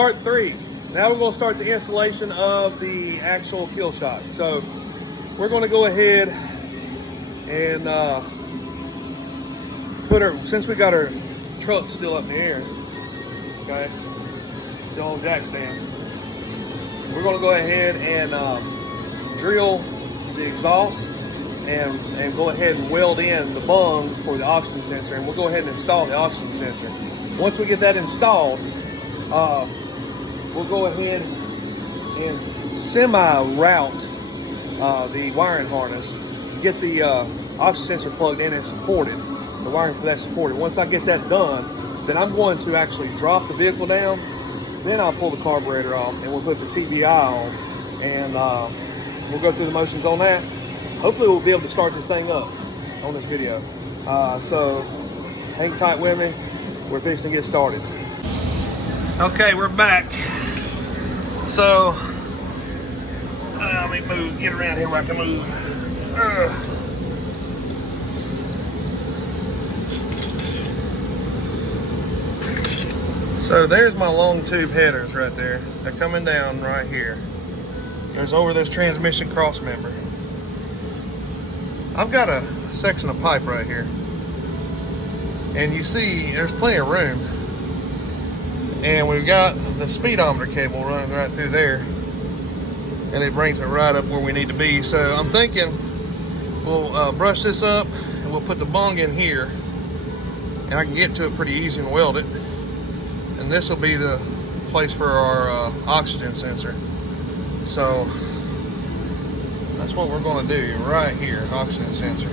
Part 3. Now we're going to start the installation of the actual kill shot. So we're going to go ahead and put her, since we got our truck still up in the air, okay, still on jack stands, we're going to go ahead and drill the exhaust and go ahead and weld in the bung for the oxygen sensor, and we'll go ahead and install the oxygen sensor. Once we get that installed, we'll go ahead and semi-route the wiring harness, get the oxygen sensor plugged in and supported, the wiring for that supported. Once I get that done, then I'm going to actually drop the vehicle down, then I'll pull the carburetor off and we'll put the TDI on, and we'll go through the motions on that. Hopefully we'll be able to start this thing up on this video. So hang tight with me, we're fixing to get started. Okay, we're back. So, let me move, get around here where I can move. So there's my long tube headers right there. They're coming down right here. There's over this transmission cross member. I've got a section of pipe right here. And you see, there's plenty of room. And we've got the speedometer cable running right through there, and it brings it right up where we need to be. So I'm thinking we'll brush this up and we'll put the bung in here, and I can get to it pretty easy and weld it. And this will be the place for our oxygen sensor. So that's what we're going to do right here, oxygen sensor.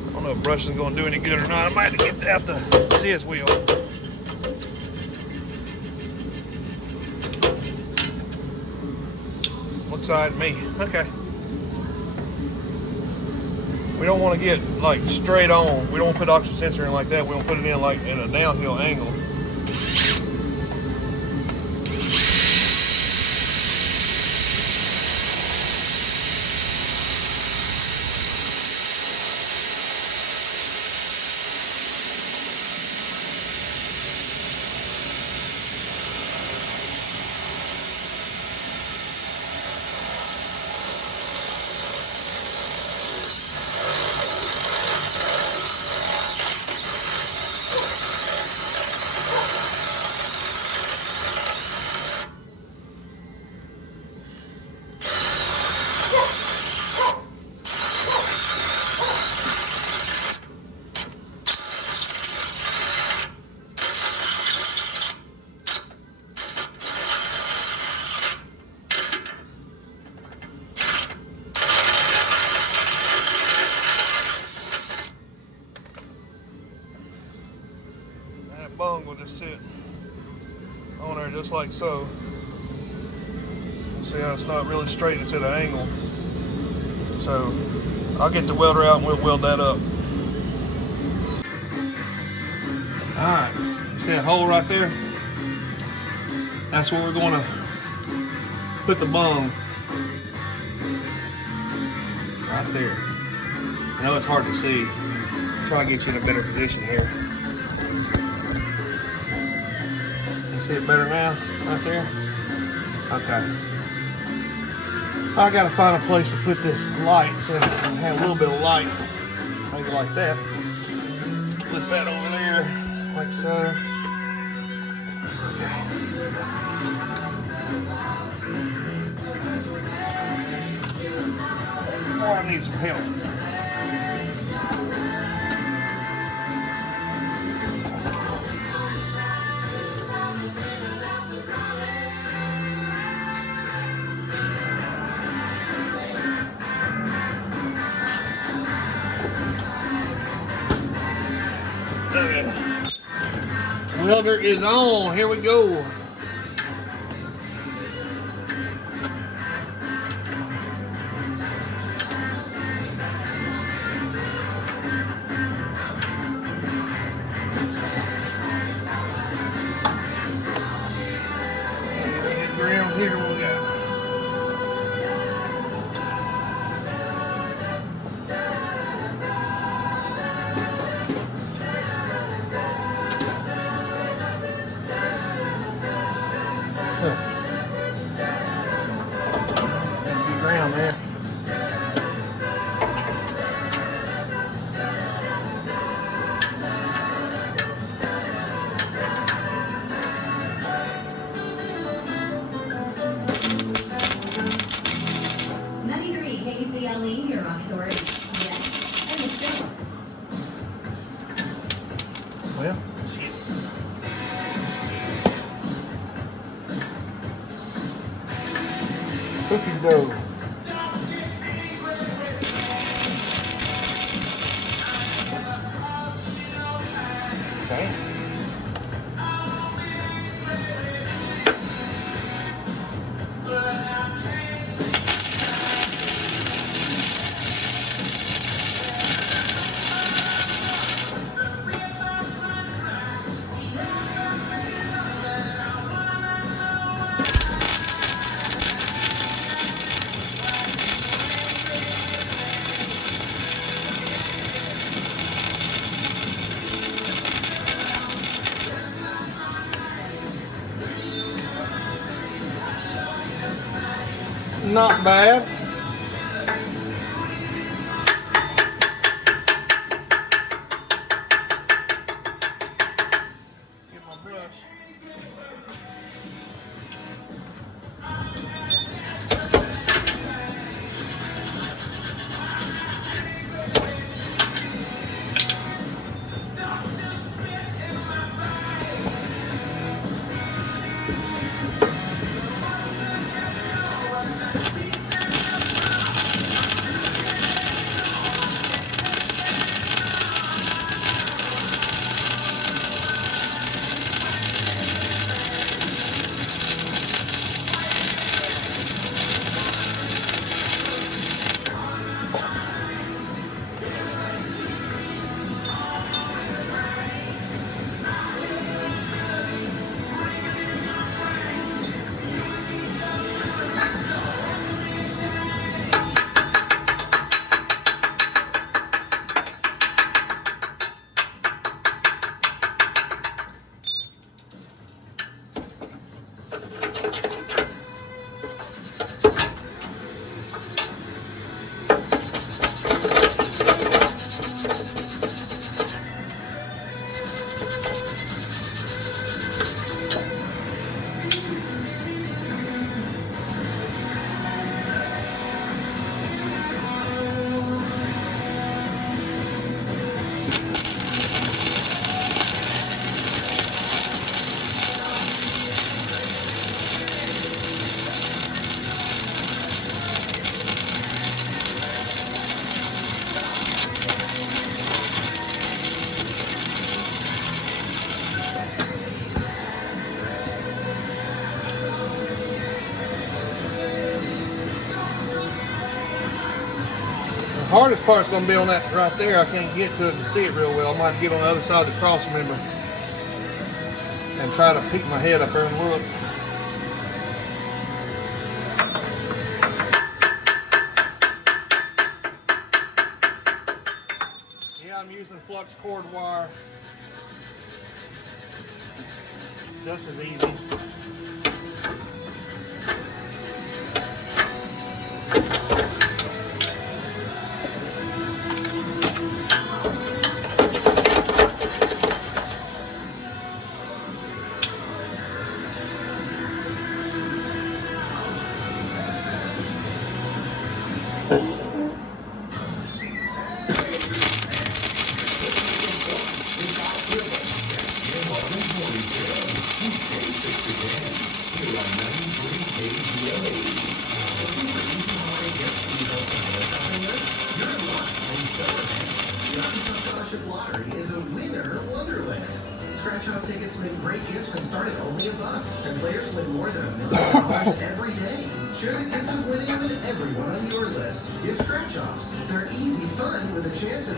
I don't know if brushing is going to do any good or not. I might have to see its wheel. Looks all right to me. Okay. We don't want to get like straight on. We don't want to put oxygen sensor in like that. We don't put it in like in a downhill angle. Bung will just sit on there just like so. See how it's not really straight, it's at an angle. So I'll get the welder out and we'll weld that up. Alright, you see that hole right there? That's where we're going to put the bung. Right there. I know it's hard to see. I'll try to get you in a better position here. See it better now, right there? Okay. I gotta find a place to put this light so I can have a little bit of light. Maybe like that. Flip that over there, like so. Okay. Oh, I need some help. Welder is on. Here we go. Ground here we go. around there. KCLE, your rock authority. Yes. And it's Phillips. Well, cookie dough. Okay. Not bad. Get my brush. The hardest part's going to be on that right there. I can't get to it to see it real well. I might get on the other side of the cross member and try to peek my head up there and look. Yeah, I'm using flux cord wire. Just as easy. Is a winner wonderland. Scratch-off tickets make great gifts and start at only $1, and players win more than $1 million every day. Share the gift of winning with everyone on your list. Give scratch-offs. They're easy fun with a chance of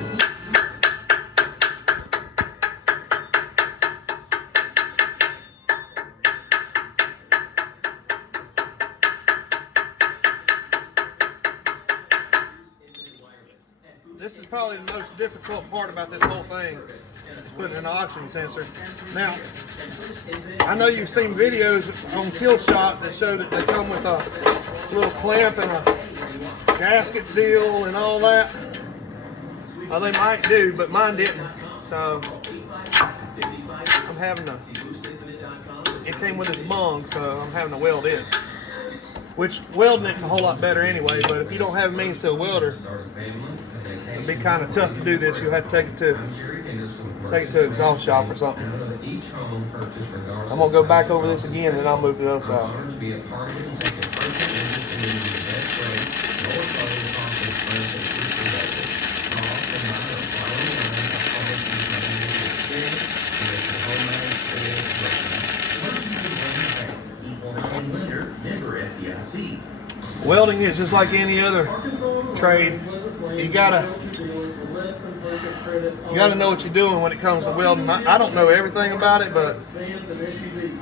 This is probably the most difficult part about this whole thing, is putting an oxygen sensor. Now, I know you've seen videos on KILLSHOT that show that they come with a little clamp and a gasket deal and all that. Well, they might do, but mine didn't. So I'm having to, it came with its bung, so I'm having to weld it. Which welding it's a whole lot better anyway, but if you don't have means to a welder, it'd be kind of tough to do this. You'll have to take it to an exhaust shop or something. I'm gonna go back over this again and I'll move to the other side. Welding is just like any other trade. You gotta know what you're doing when it comes to welding. I don't know everything about it, but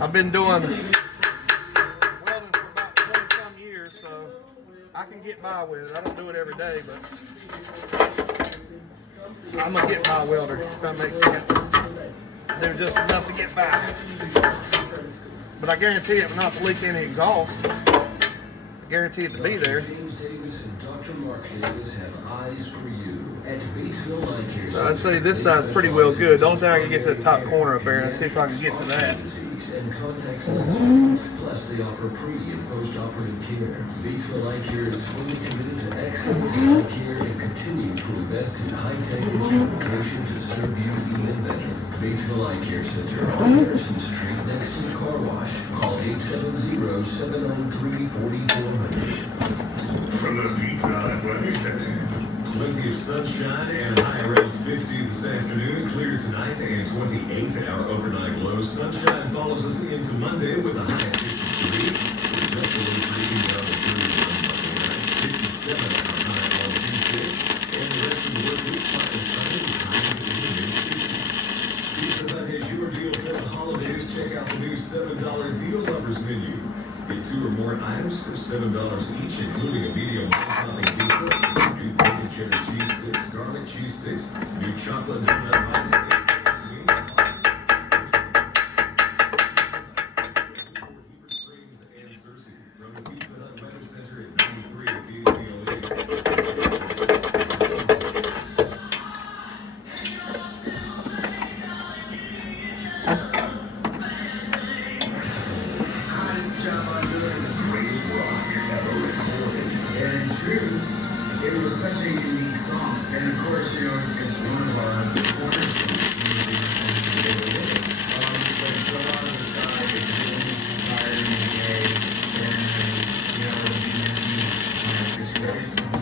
I've been doing welding for about 20-some years, so I can get by with it. I don't do it every day, but I'm gonna get by welder, if that makes sense. They're just enough to get by. But I guarantee it will not leak any exhaust. Guaranteed to be there. So I'd say this side's pretty well good. The only thing I can get to the top corner up there and see if I can get to that. Plus they offer pre and post-operative care. Batesville Eye Care is fully committed to excellence in eye care and continue to invest in high-tech instrumentation to serve you even better. Batesville Eye Care Center on Harrison Street next to the car wash. Call 870-793-4400. From the Pizza Hut Weather Center. Plenty of sunshine and high around 50 this afternoon. Clear tonight and 28 our overnight low. Sunshine follows us into Monday with a high of 53. Just a little breezy down the 31 Monday night. 57 our high on Tuesday. And the rest of the work week flat and sunny with high of 50. Pizza Hut has your deal for the holidays. Check out the new $7 Deal Lovers menu. Get 2 or more items for $7 each, including a medium topping pizza, new bacon cheddar cheese sticks, garlic cheese sticks, new chocolate donut bites, from the Pizza Hut Weather Center at 93 at KCLE. It was such a unique song, and of course, you know, it's one of our cornerstones. But it's a lot of the side, it's really tired and gay, and, you know, it's very simple.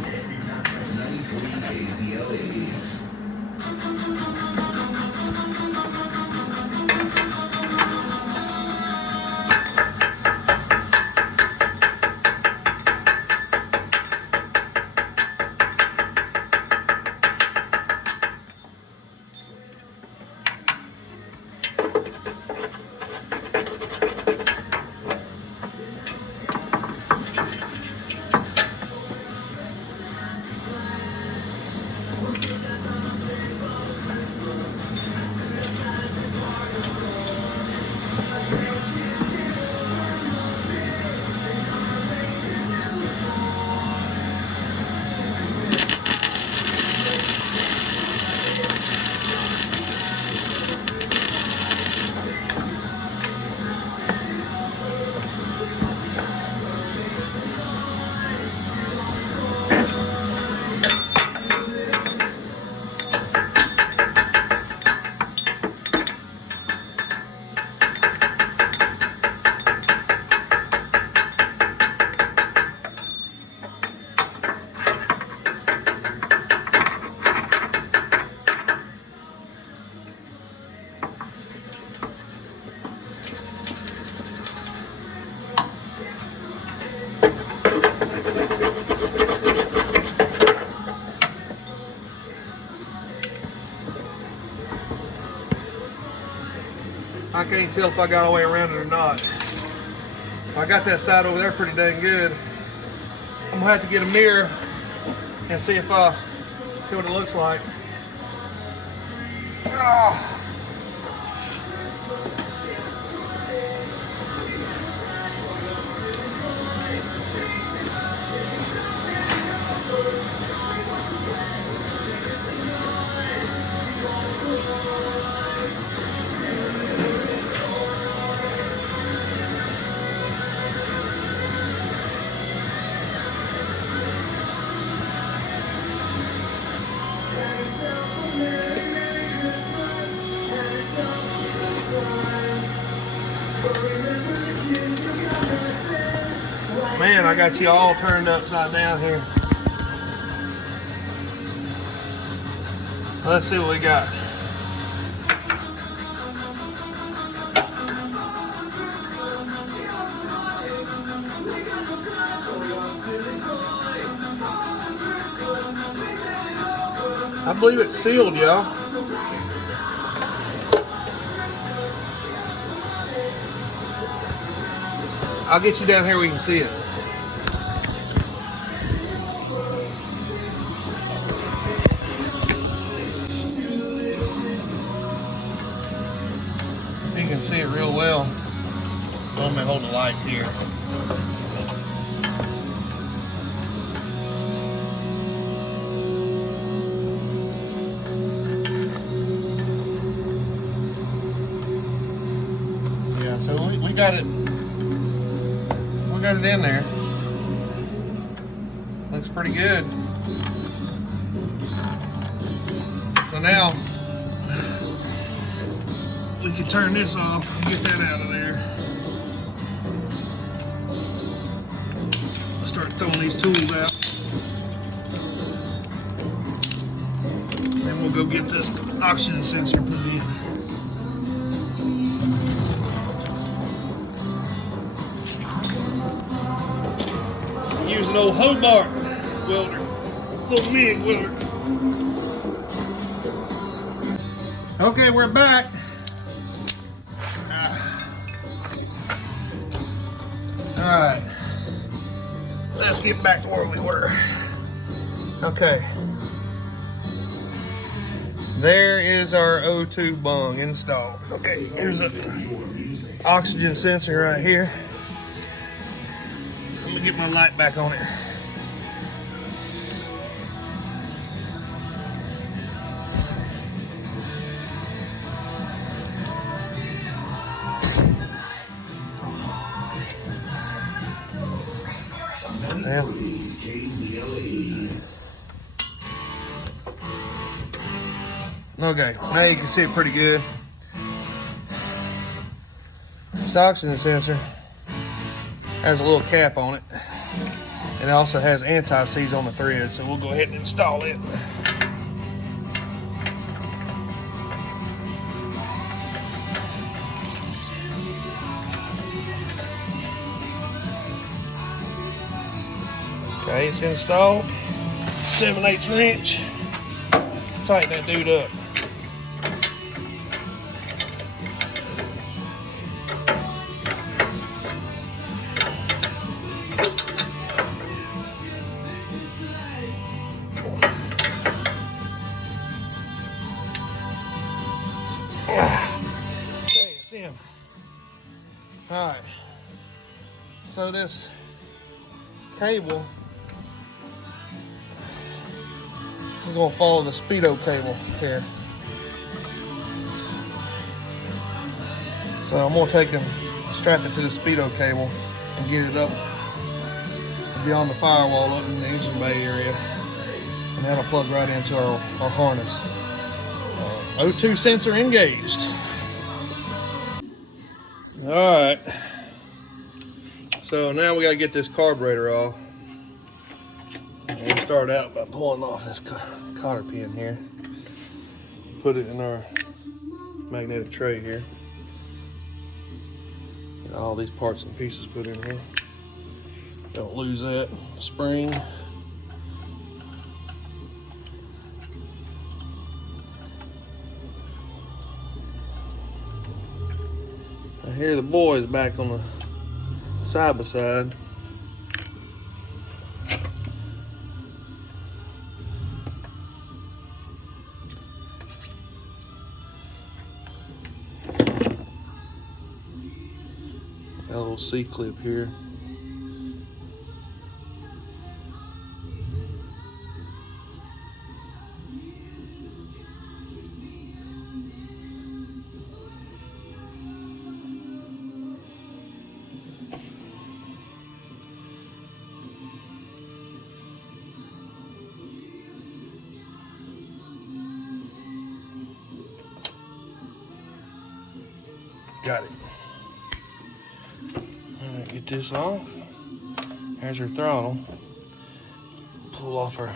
93 KZLE. I can't tell if I got all the way around it or not. I got that side over there pretty dang good. I'm gonna have to get a mirror and see if see what it looks like. Oh. I got you all turned upside down here. Let's see what we got. I believe it's sealed, y'all. I'll get you down here where you can see it. You can see it real well. Let me hold the light here. Yeah, so we got it. We got it in there. Looks pretty good. So now we can turn this off and get that out of there. Start throwing these tools out. Then we'll go get this oxygen sensor put in. Use an old Hobart welder, little MIG welder. Okay, we're back. All right, let's get back to where we were. Okay, there is our O2 bung installed. Okay, here's an oxygen sensor right here. Let me get my light back on it. Yeah. Okay, now you can see it pretty good. This oxygen sensor has a little cap on it, and it also has anti-seize on the thread, so we'll go ahead and install it. Okay, it's installed. 7/8 wrench. Tighten that dude up. Okay, it's in. All right. So this cable, we're going to follow the speedo cable here. So I'm going to take and strap it to the speedo cable and get it up beyond the firewall up in the engine bay area, and that'll plug right into our harness. O2 sensor engaged. All right. So now we got to get this carburetor off. We'll start out by pulling off this cotter pin here. Put it in our magnetic tray here. Get all these parts and pieces put in here. Don't lose that spring. I hear the boys back on the side by side. Got a little C-clip here. Got it. All right, get this off. There's her throttle. Pull off her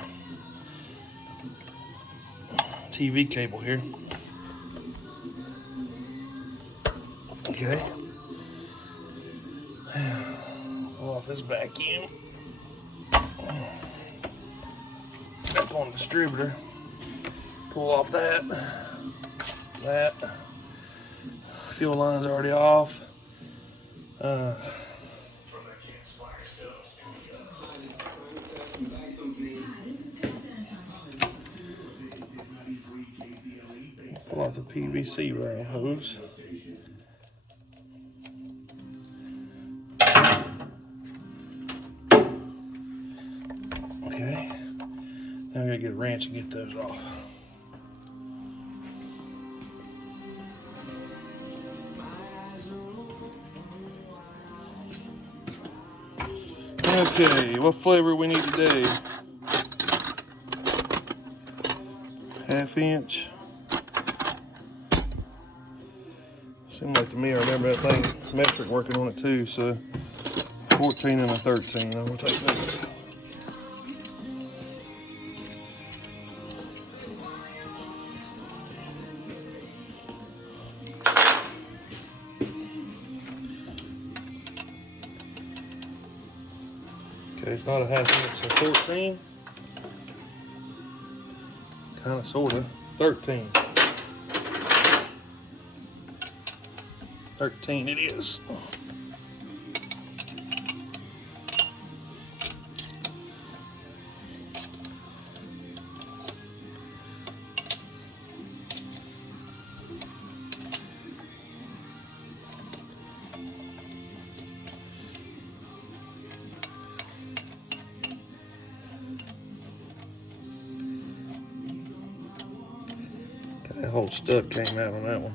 TV cable here. Okay. Pull off this vacuum. Back on the distributor. Pull off that. Fuel line's already off. Pull off the PVC rail hose. Okay. Now I gotta get a wrench and get those off. Okay, what flavor we need today? 1/2 inch. Seemed like to me I remember that thing metric working on it too, so 14 and a 13. I'm gonna take that. Okay, it's not a 1/2 inch, so 14. Kinda, sorta. 13. 13 it is. That whole stud came out on that one.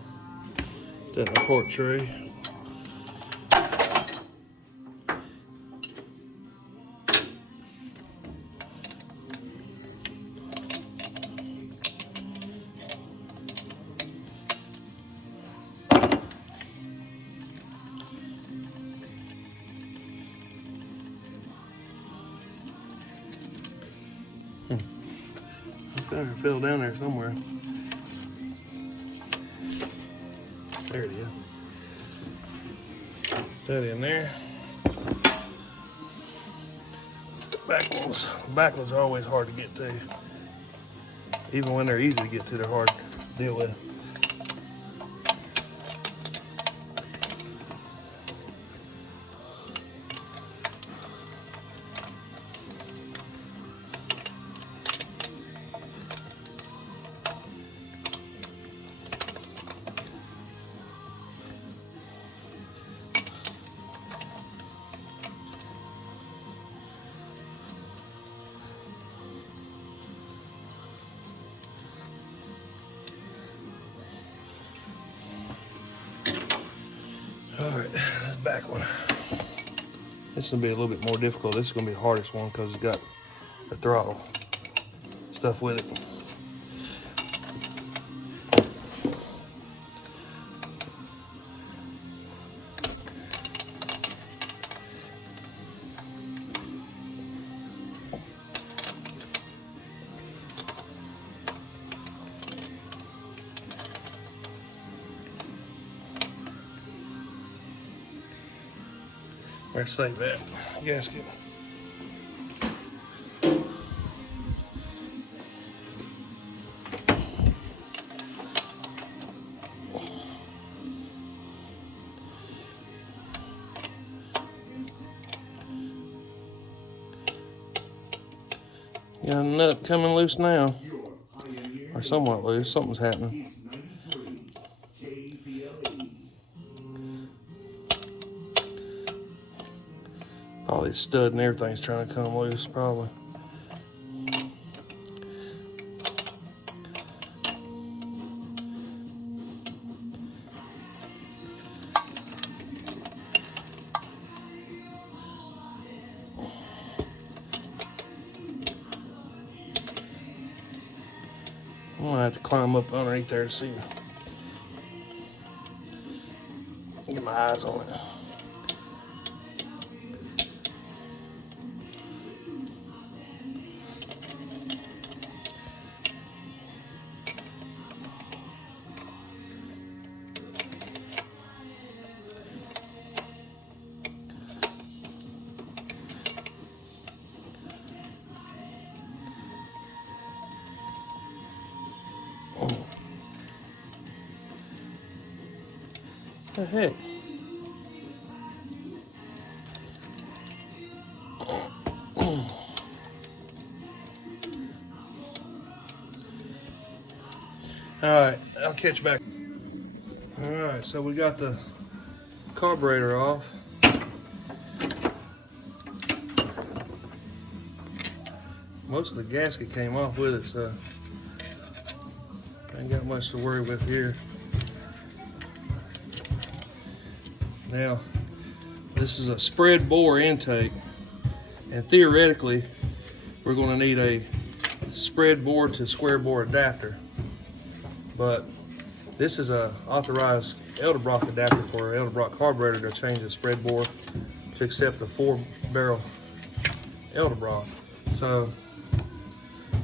That report tray. It fell down there somewhere. There it is. That in there. Back ones are always hard to get to. Even when they're easy to get to, they're hard to deal with. All right, this back one. This is gonna be a little bit more difficult. This is gonna be the hardest one because it's got the throttle stuff with it. Where'd save that gasket? Got a nut coming loose now, or somewhat loose. Something's happening. All these stud and everything's trying to come loose, probably. I'm gonna have to climb up underneath there to see. Get my eyes on it. the heck? Alright, I'll catch you back. Alright, so we got the carburetor off. Most of the gasket came off with it, so ain't got much to worry with here. Now, this is a spread bore intake, and theoretically, we're going to need a spread bore to square bore adapter. But this is a authorized Edelbrock adapter for an Edelbrock carburetor to change the spread bore to accept the 4-barrel Edelbrock. So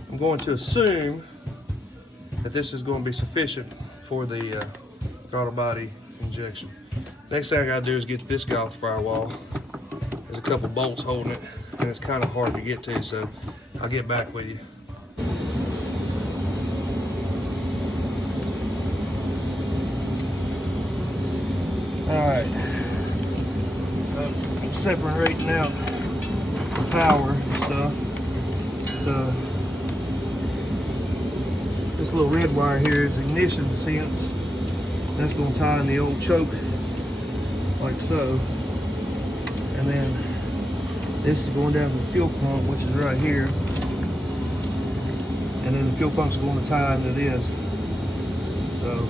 I'm going to assume that this is going to be sufficient for the throttle body injection. Next thing I gotta do is get this guy off the firewall. There's a couple bolts holding it, and it's kind of hard to get to, so I'll get back with you. Alright, so I'm separating out the power stuff. So this little red wire here is ignition sense. That's going to tie in the old choke like so. And then this is going down to the fuel pump, which is right here. And then the fuel pump's going to tie into this. So